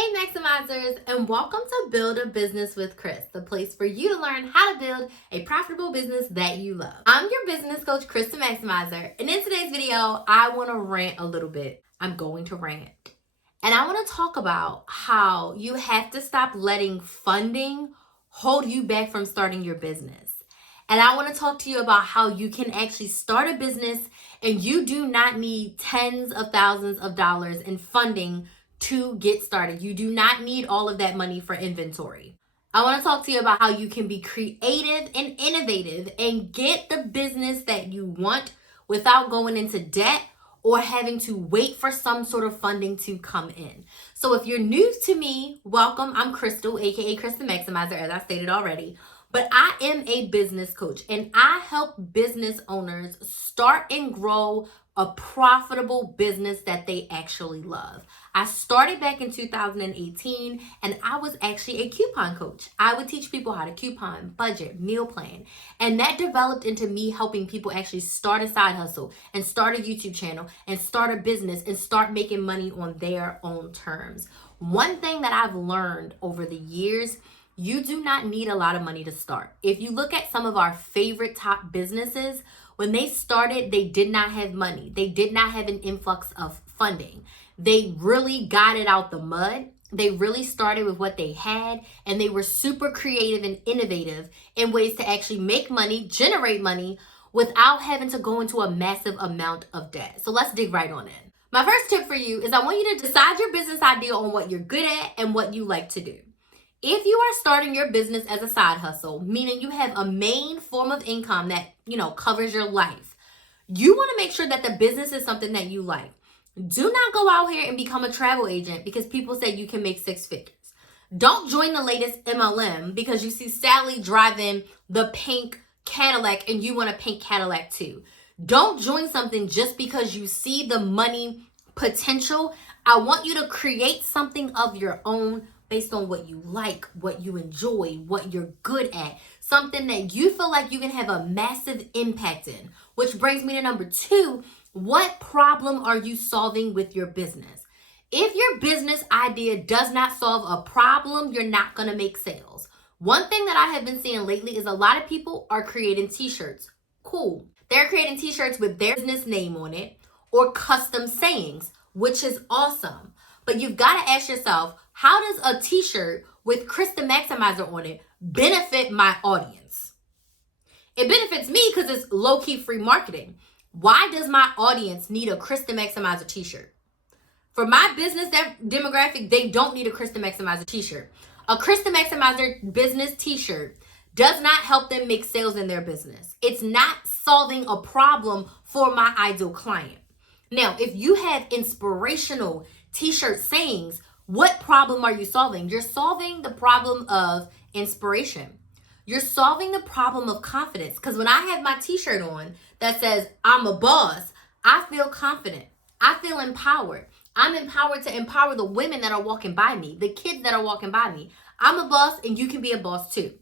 Hey Maximizers, and welcome to Build a Business with Chris, the place for you to learn how to build a profitable business that you love. I'm your business coach, Chris the Maximizer, and in today's video, I want to rant a little bit. I'm going to rant. And I want to talk about how you have to stop letting funding hold you back from starting your business. And I want to talk to you about how you can actually start a business and you do not need tens of thousands of dollars in funding to get started. You do not need all of that money for inventory. I want to talk to you about how you can be creative and innovative and get the business that you want without going into debt or having to wait for some sort of funding to come in. So if you're new to me, welcome. I'm Crystal, aka Chris the Maximizer, as I stated already. But I am a business coach and I help business owners start and grow a profitable business that they actually love. I started back in 2018 and I was actually a coupon coach. I would teach people how to coupon, budget, meal plan. And that developed into me helping people actually start a side hustle and start a YouTube channel and start a business and start making money on their own terms. One thing that I've learned over the years, you do not need a lot of money to start. If you look at some of our favorite top businesses, when they started, they did not have money. They did not have an influx of funding. They really got it out the mud. They really started with what they had, and they were super creative and innovative in ways to actually make money, generate money, without having to go into a massive amount of debt. So let's dig right on in. My first tip for you is I want you to decide your business idea on what you're good at and what you like to do. If you are starting your business as a side hustle, meaning you have a main form of income that, covers your life, you want to make sure that the business is something that you like. Do not go out here and become a travel agent because people say you can make six figures. Don't join the latest MLM because you see Sally driving the pink Cadillac and you want a pink Cadillac too. Don't join something just because you see the money potential. I want you to create something of your own based on what you like, what you enjoy, what you're good at, something that you feel like you can have a massive impact in. Which brings me to number 2, what problem are you solving with your business? If your business idea does not solve a problem, you're not gonna make sales. One thing that I have been seeing lately is a lot of people are creating t-shirts. Cool. They're creating t-shirts with their business name on it or custom sayings, which is awesome. But you've got to ask yourself, how does a t-shirt with Chris the Maximizer on it benefit my audience? It benefits me because it's low-key free marketing. Why does my audience need a Chris the Maximizer t-shirt? For my business demographic, they don't need a Chris the Maximizer t-shirt. A Chris the Maximizer business t-shirt does not help them make sales in their business. It's not solving a problem for my ideal client. Now, if you have inspirational t-shirt sayings, what problem are you solving? You're solving the problem of inspiration. You're solving the problem of confidence. Because when I have my t-shirt on that says, I'm a boss, I feel confident. I feel empowered. I'm empowered to empower the women that are walking by me, the kids that are walking by me. I'm a boss and you can be a boss too.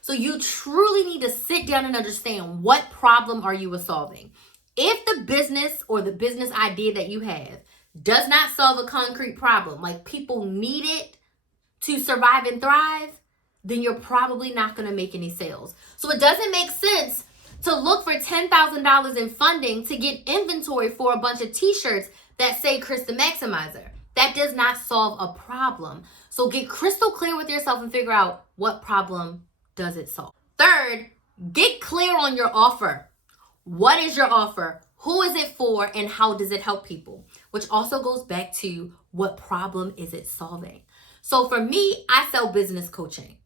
So you truly need to sit down and understand what problem are you solving. If the business or the business idea that you have does not solve a concrete problem, like people need it to survive and thrive, then you're probably not going to make any sales. So it doesn't make sense to look for $10,000 in funding to get inventory for a bunch of t-shirts that say Chris the Maximizer. That does not solve a problem. So get crystal clear with yourself and figure out what problem does it solve. Third, get clear on your offer. What is your offer? Who is it for and how does it help people? Which also goes back to what problem is it solving? So for me, I sell business coaching.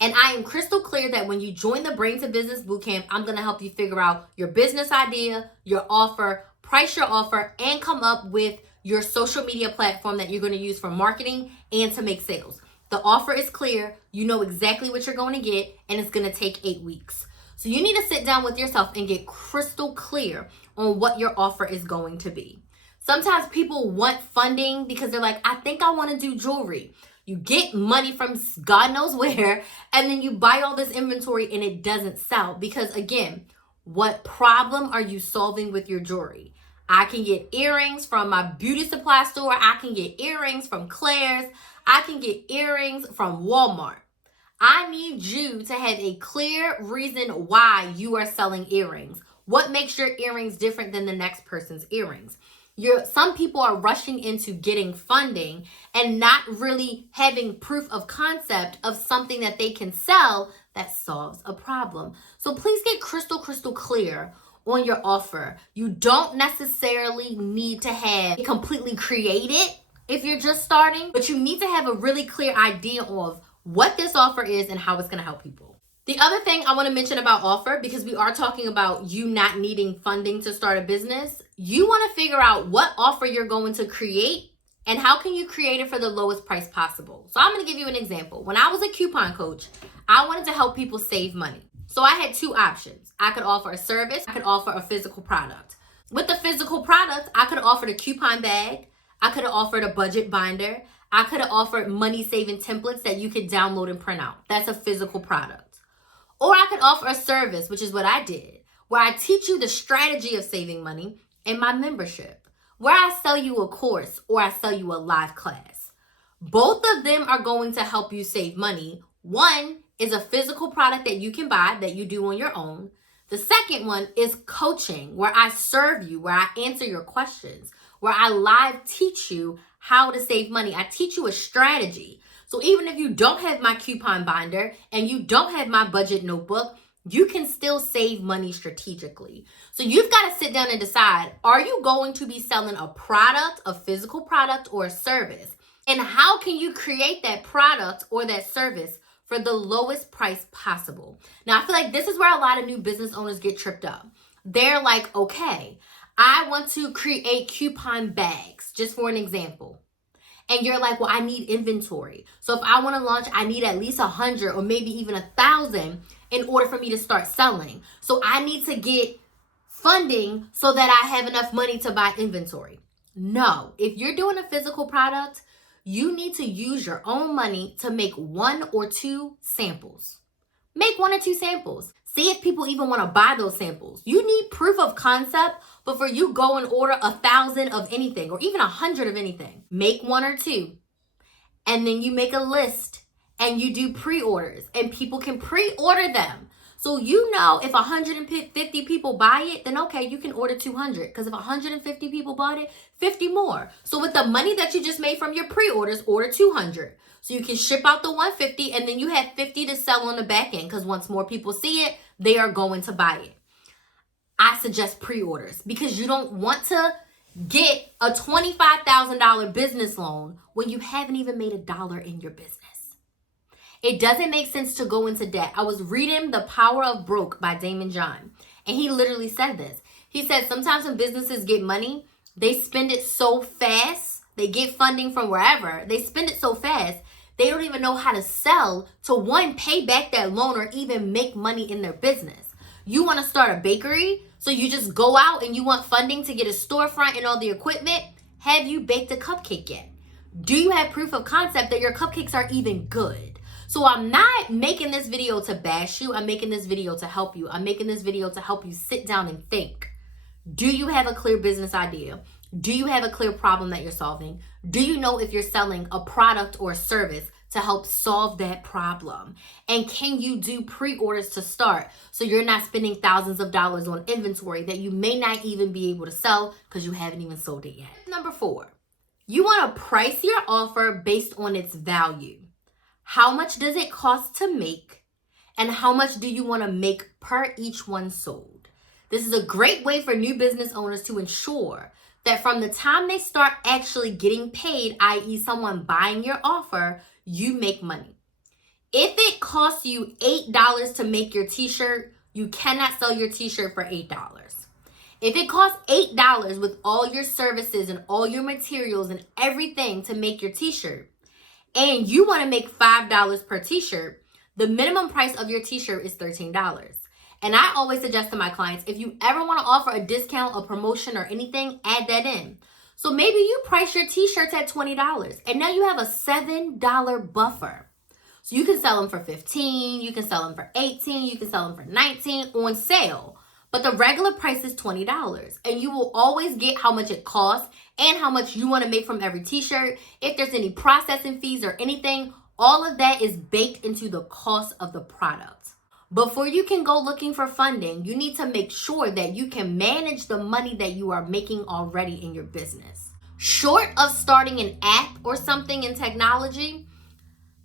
And I am crystal clear that when you join the Brain to Business Bootcamp, I'm going to help you figure out your business idea, your offer, price your offer, and come up with your social media platform that you're going to use for marketing and to make sales. The offer is clear. You know exactly what you're going to get, and it's going to take 8 weeks. So you need to sit down with yourself and get crystal clear on what your offer is going to be. Sometimes people want funding because they're like, I think I want to do jewelry. You get money from God knows where, and then you buy all this inventory and it doesn't sell. Because again, what problem are you solving with your jewelry? I can get earrings from my beauty supply store. I can get earrings from Claire's. I can get earrings from Walmart. I need you to have a clear reason why you are selling earrings. What makes your earrings different than the next person's earrings? Some people are rushing into getting funding and not really having proof of concept of something that they can sell that solves a problem. So please get crystal clear on your offer. You don't necessarily need to have it completely created if you're just starting, but you need to have a really clear idea of what this offer is and how it's going to help people. The other thing I want to mention about offer, because we are talking about you not needing funding to start a business, you want to figure out what offer you're going to create and how can you create it for the lowest price possible. So I'm going to give you an example. When I was a coupon coach, I wanted to help people save money. So I had two options. I could offer a service, I could offer a physical product. With the physical product, I could have offered a coupon bag, I could have offered a budget binder, I could have offered money-saving templates that you could download and print out. That's a physical product. Or I could offer a service, which is what I did, where I teach you the strategy of saving money in my membership, where I sell you a course or I sell you a live class. Both of them are going to help you save money. One is a physical product that you can buy that you do on your own. The second one is coaching, where I serve you, where I answer your questions, where I live teach you how to save money. I teach you a strategy. So even if you don't have my coupon binder and you don't have my budget notebook, you can still save money strategically. So you've got to sit down and decide, are you going to be selling a product, a physical product, or a service? And how can you create that product or that service for the lowest price possible? Now, I feel like this is where a lot of new business owners get tripped up. They're like, okay, I want to create coupon bags, just for an example. And you're like, well, I need inventory. So if I want to launch, I need at least 100 or maybe even 1,000 in order for me to start selling. So I need to get funding so that I have enough money to buy inventory. No, if you're doing a physical product, you need to use your own money to make 1 or 2 samples. Make 1 or 2 samples. See if people even want to buy those samples. You need proof of concept before you go and order 1,000 of anything or even 100 of anything. Make 1 or 2. And then you make a list and you do pre-orders and people can pre-order them. So you know if 150 people buy it, then okay, you can order 200. Because if 150 people bought it, 50 more. So with the money that you just made from your pre-orders, order 200. So you can ship out the 150 and then you have 50 to sell on the back end. Because once more people see it, they are going to buy it. I suggest pre-orders because you don't want to get a $25,000 business loan when you haven't even made $1 in your business. It doesn't make sense to go into debt. I was reading The Power of Broke by Damon John, and he literally said this. He said sometimes when businesses get money, they spend it so fast. They get funding from wherever. They spend it so fast, they don't even know how to sell to, one, pay back that loan or even make money in their business. You want to start a bakery, so you just go out and you want funding to get a storefront and all the equipment. Have you baked a cupcake yet? Do you have proof of concept that your cupcakes are even good? So I'm not making this video to bash you. I'm making this video to help you. I'm making this video to help you sit down and think. Do you have a clear business idea? Do you have a clear problem that you're solving? Do you know if you're selling a product or a service to help solve that problem? And can you do pre-orders to start so you're not spending thousands of dollars on inventory that you may not even be able to sell because you haven't even sold it yet? Number 4, you want to price your offer based on its value. How much does it cost to make? And how much do you want to make per each one sold? This is a great way for new business owners to ensure that from the time they start actually getting paid, i.e. someone buying your offer, you make money. If it costs you $8 to make your t-shirt, you cannot sell your t-shirt for $8. If it costs $8 with all your services and all your materials and everything to make your t-shirt, and you want to make $5 per t-shirt, the minimum price of your t-shirt is $13. And I always suggest to my clients, if you ever want to offer a discount, a promotion, or anything, add that in. So maybe you price your t-shirts at $20, and now you have a $7 buffer. So you can sell them for $15, you can sell them for $18, you can sell them for $19 on sale. But the regular price is $20, and you will always get how much it costs, and how much you want to make from every t-shirt. If there's any processing fees or anything, all of that is baked into the cost of the product. Before you can go looking for funding, you need to make sure that you can manage the money that you are making already in your business. Short of starting an app or something in technology,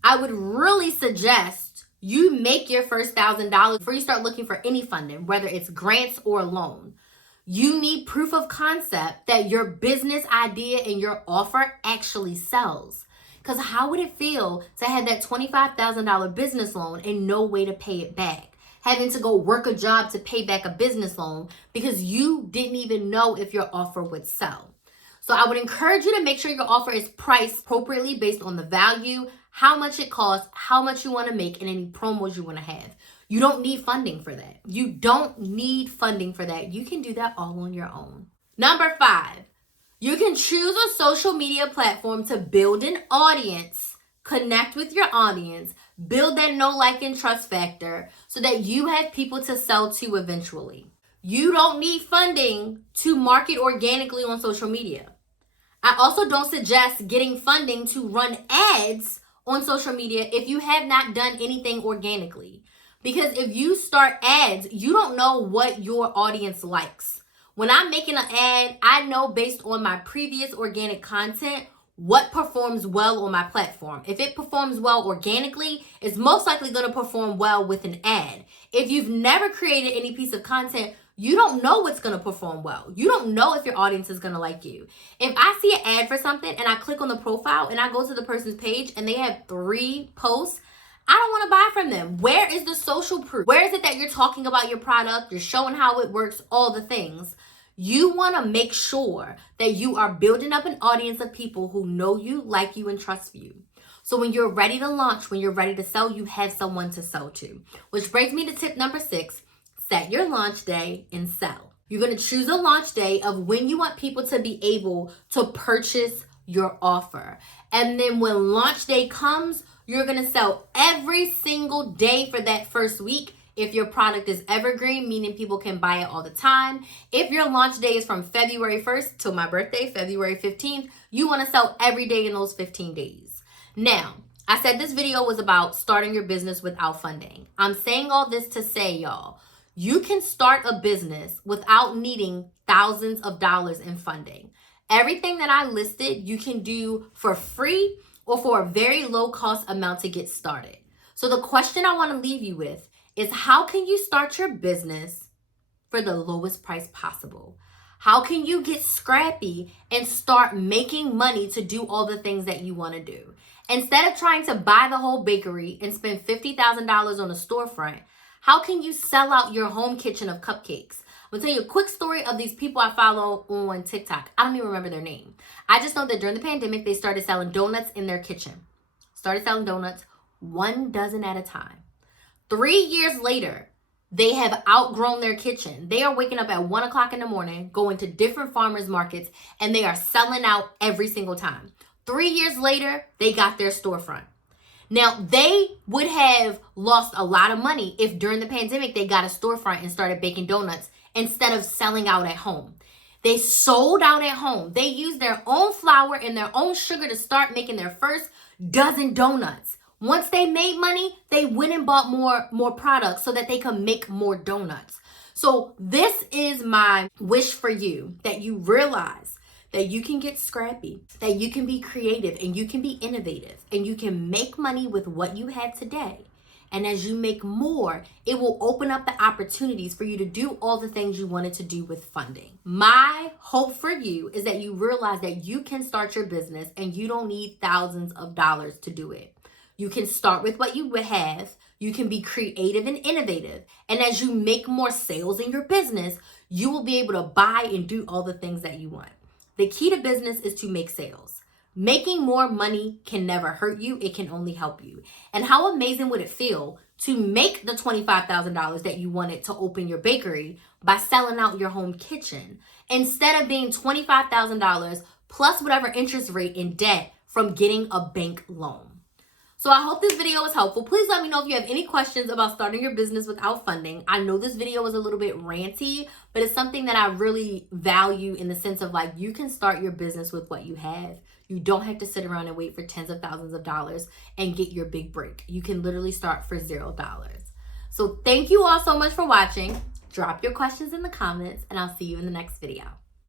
I would really suggest you make your first $1,000 before you start looking for any funding, whether it's grants or a loan. You need proof of concept that your business idea and your offer actually sells. Because how would it feel to have that $25,000 business loan and no way to pay it back? Having to go work a job to pay back a business loan because you didn't even know if your offer would sell. So I would encourage you to make sure your offer is priced appropriately based on the value, how much it costs, how much you want to make, and any promos you want to have. You don't need funding for that. You don't need funding for that. You can do that all on your own. Number 5, you can choose a social media platform to build an audience, connect with your audience, build that know, like, and trust factor so that you have people to sell to eventually. You don't need funding to market organically on social media. I also don't suggest getting funding to run ads on social media if you have not done anything organically. Because if you start ads, you don't know what your audience likes. When I'm making an ad, I know based on my previous organic content what performs well on my platform. If it performs well organically, it's most likely going to perform well with an ad. If you've never created any piece of content, you don't know what's going to perform well. You don't know if your audience is going to like you. If I see an ad for something and I click on the profile and I go to the person's page and they have 3 posts, I don't want to buy from them. Where is the social proof? Where is it that you're talking about your product? You're showing how it works, all the things. You want to make sure that you are building up an audience of people who know you, like you, and trust you. So when you're ready to launch, when you're ready to sell, you have someone to sell to. Which brings me to tip number 6, set your launch day and sell. You're going to choose a launch day of when you want people to be able to purchase your offer. And then when launch day comes, you're going to sell every single day for that first week. If your product is evergreen, meaning people can buy it all the time. If your launch day is from February 1st till my birthday, February 15th, you want to sell every day in those 15 days. Now, I said this video was about starting your business without funding. I'm saying all this to say, y'all, you can start a business without needing thousands of dollars in funding. Everything that I listed, you can do for free or for a very low cost amount to get started. So the question I want to leave you with is, how can you start your business for the lowest price possible? How can you get scrappy and start making money to do all the things that you want to do? Instead of trying to buy the whole bakery and spend $50,000 on a storefront, how can you sell out your home kitchen of cupcakes? I'm gonna tell you a quick story of these people I follow on TikTok. I don't even remember their name. I just know that during the pandemic, they started selling donuts in their kitchen. Started selling donuts 1 dozen at a time. 3 years later, they have outgrown their kitchen. They are waking up at 1 o'clock in the morning, going to different farmers markets, and they are selling out every single time. 3 years later, they got their storefront. Now, they would have lost a lot of money if during the pandemic they got a storefront and started baking donuts instead of selling out at home. They sold out at home. They used their own flour and their own sugar to start making their first dozen donuts. Once they made money, they went and bought more products so that they could make more donuts. So this is my wish for you, that you realize that you can get scrappy, that you can be creative, and you can be innovative, and you can make money with what you have today. And as you make more, it will open up the opportunities for you to do all the things you wanted to do with funding. My hope for you is that you realize that you can start your business and you don't need thousands of dollars to do it. You can start with what you have. You can be creative and innovative. And as you make more sales in your business, you will be able to buy and do all the things that you want. The key to business is to make sales. Making more money can never hurt you. It can only help you. And how amazing would it feel to make the $25,000 that you wanted to open your bakery by selling out your home kitchen instead of being $25,000 plus whatever interest rate in debt from getting a bank loan? So I hope this video was helpful. Please let me know if you have any questions about starting your business without funding. I know this video was a little bit ranty, but it's something that I really value in the sense of like, you can start your business with what you have. You don't have to sit around and wait for tens of thousands of dollars and get your big break. You can literally start for $0. So thank you all so much for watching. Drop your questions in the comments and I'll see you in the next video.